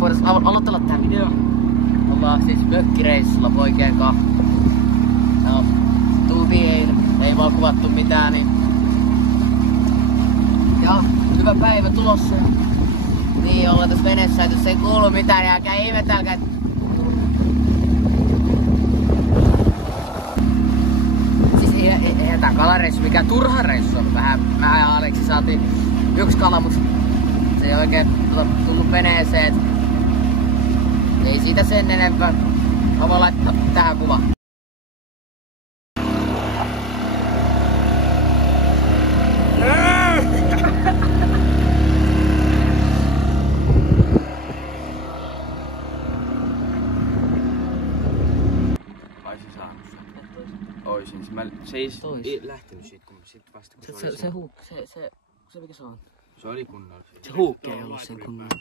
Voitaisiin aloitella tää video. Ollaan siis mökkireissulla poikien kanssa. No, tultiin ei vaan kuvattu mitään, niin... Ja hyvä päivä tulossa. Niin, ollaan tässä veneessä, että jos ei kuulu mitään, niin älkää ihmetelkää. Siis eihän tää kalareissu mikään turha reissu on. Mä ja Aleksi saatiin yksi kala, mut se ei oikein tullut veneeseen. Ei siitä sen enempää. Mä voin laittaa tähän kuvaan. Oisin saanut sen. Oisin. Se ei lähtenyt siitä, kun sit vasta kun se oli Se mikä se on? Se oli kunnolla. Se huukki ei ollut sen kunnolla.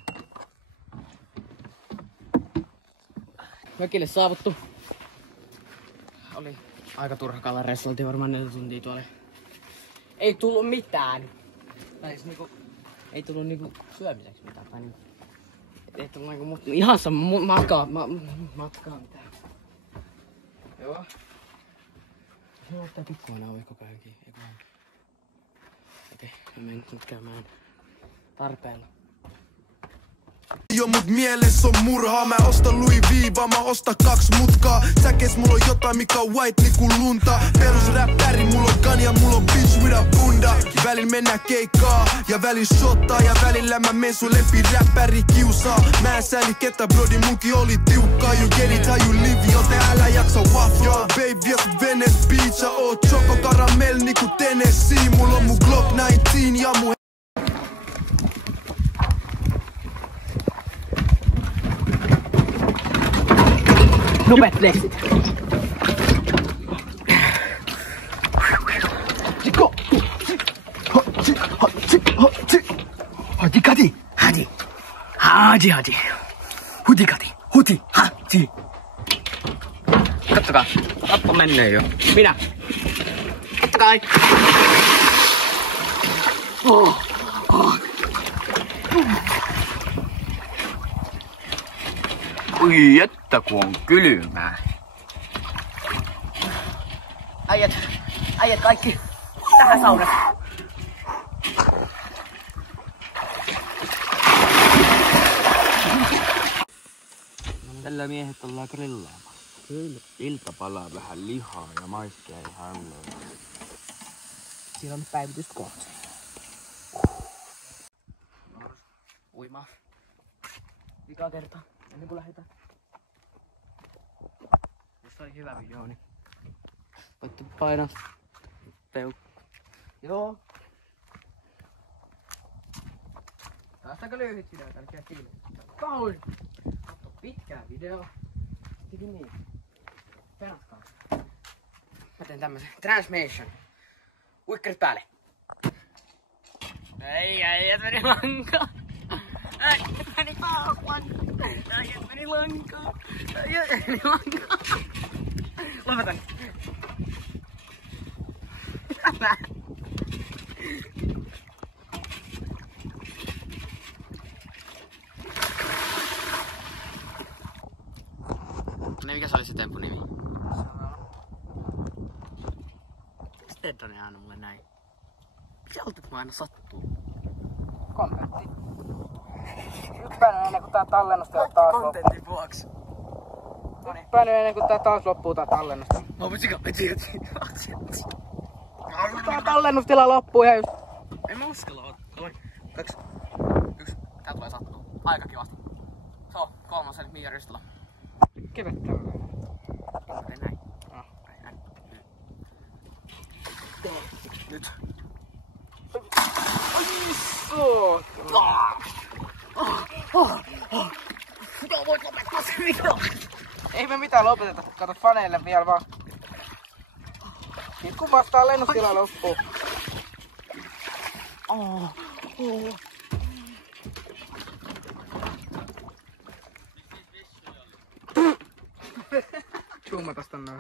Mökille saavuttu. Oli aika turha kalareissu, oltiin varmaan 4 tuntia tuolla. Ei tullut mitään. Tai siis niinku, ei tullut niinku syömiseksi mitään. Tai niinku, ei tullut niinku ihan sama matkaa mitään. Joo. Se laittaa pikkuaina ovi koko ajankin. Okei, mä menen nyt käymään tarpeella. Jo mut mielessä on murhaa, mä ostan Louis Viivaa, mä ostan 2 mutkaa. Säkes mulla on jotain mikä on white niinku lunta. Perus räppäri, mulla on gun ja mulla on bitch with a bunda. Välillä mennään keikkaa ja välillä shottaa ja välillä mä menen sun lempi räppäri kiusaa. Mä en sääli ketä brodi, munkin oli tiukkaa. You get it how you live, joten älä jaksa waffle. Yo baby, jos Venice Beach, oot choco caramel niinku Tennessee. Mulla on mun Glock 19 ja mun Nopeat flexit. Hadi. Huti. Kattokaa, Lappa menee jo. Minä. Kattokaa. Ui, että kun on kylmää. Äijät kaikki tähän saunaan. Tällä miehet ollaan grillaamassa. Kyllä. Ilta palaa vähän lihaa ja maistia ihan löydä. Siinä on päivitystä kohta. Uimaa. Vikaa kertaa. Ennen kuin lähdetään. Jos oli hyvä video, niin voitte painaa peukku. Joo. Taas aika lyhyt video, älkää kiinni. Kauin! Katso pitkää video. Teki niin. Penaskaa. Mä teen tämmösen transmission. Uikkarit päälle. Äijät meni lankaan. Äijät meni lankaan. Lopetan. Mikä se oli se tempun nimi? Ted on aina mulle näin. Miksi altut mua aina sattuu? Kontentti. Hyppäänyt ennen kuin tää tallennus taas loppuu. Kontentin vuoksi. Hyppäänyt ennen kuin tää taas loppuu tää tallennus. Tää tallennustila loppuu ihan just. En mä uskalla. 2, 1. Tää tulee sattuu. Aika kivasti. Se on 3. Miia Ristula. Kevettä. Näin. Näin. Nyt. Voit lopettaa se video. Ei me mitään lopeteta. Kato faneille vielä vaan. Nyt kun vastaa lennustila loppuu. Zoomatas tänne.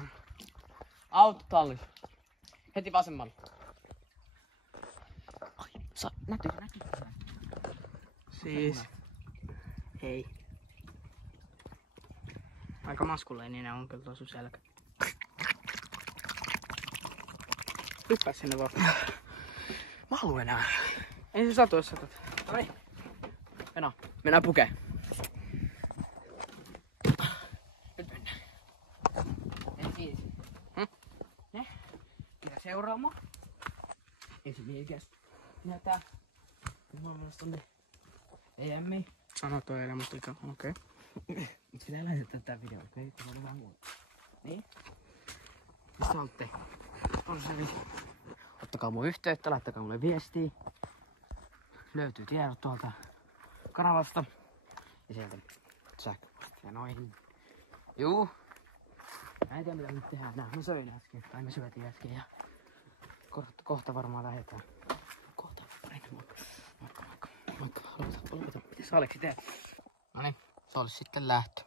Autotalli. Heti vasemmalle. Näkyykö? Siis... Hei. Aika maskuleeninen on kyllä tuo sun selkä. Hyppää sinne vaan. Mä haluun enää. Ei se satu, jos satat. Noniin. Mennään pukeen. Nyt mennään. Ensin. Ne? Mitä seuraamaan? Esimielikäs. Näyttää. Mä oon menossa tonne EM:iin. Sano toi eilen, mutta okei. Miksi pitää lähettää tää video? Okei, kun on vähän muuta. Niin? Missä olette? On se niin. Ottakaa mun yhteyttä, laittakaa mulle viestiä. Löytyy tiedot tuolta kanavasta. Ja sieltä sähköpostia noihin. Juu. Mä en tiedä mitä nyt tehdään. Mä söin äsken. Tai me syötiin äsken ja... Kohta varmaan lähetään. Kohta Moikka. Aloita. Mitäs Aleksi teet? Noniin, se olisi sitten lähtö.